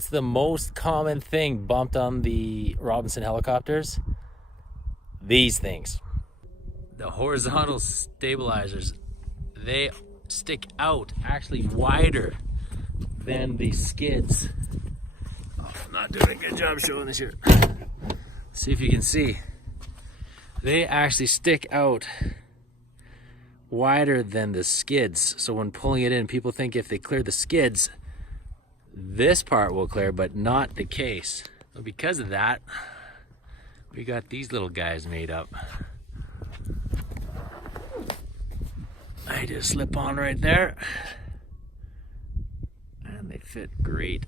What's the most common thing bumped on the Robinson helicopters? These things. The horizontal stabilizers, they stick out actually wider than the skids. Oh, I'm not doing a good job showing this here. See if you can see. They actually stick out wider than the skids. So when pulling it in, people think if they clear the skids, this part will clear, but not the case. So because of that, we got these little guys made up. I just slip on right there, and they fit great.